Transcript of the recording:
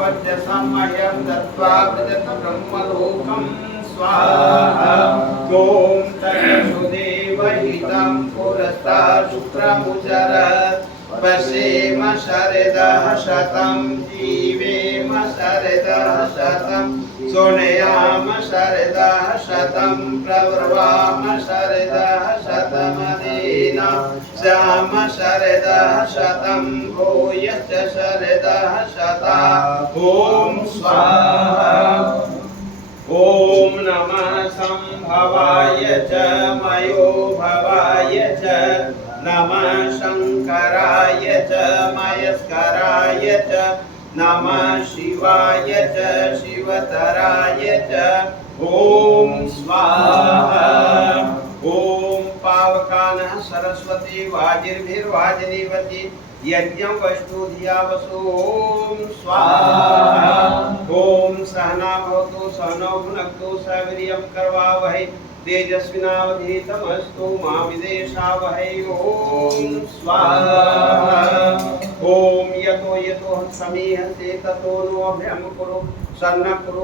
वज्रसं मह्यं दत्त्वा व्रजत ब्रह्मलोकं स्वाहा ॐ तत्सुदेवहितं पुरस्तात् शुक्रमुचरत् पश्येम शरदः शतं जीवेम शरदः शतं शृणुयाम शरदः शतं प्रब्रवाम शरदः शतमनेन श्याम शरदः शतं भूयश्च शरदः शता ॐ स्वाहा ॐ नमः संभवाय च मयो भवाय च नमः शंकराय च मयस्कराय च नमः शिवाय च शिवतराय च ॐ स्वाहा ॐ पावकानः सरस्वती वाजिर्भिर्वाजिनीवती यज्ञं वस्तु धिया वसु ॐ स्वाहा ॐ सहना भवतु सहनौ भुनक्तु सह वीर्यं करवावहै तेजस्विनावधीतमस्तु मा विद्विषावहै ॐ स्वाहा ॐ यतो यतो समीहते ततो नो अभ्यं कुरु शरणं कुरु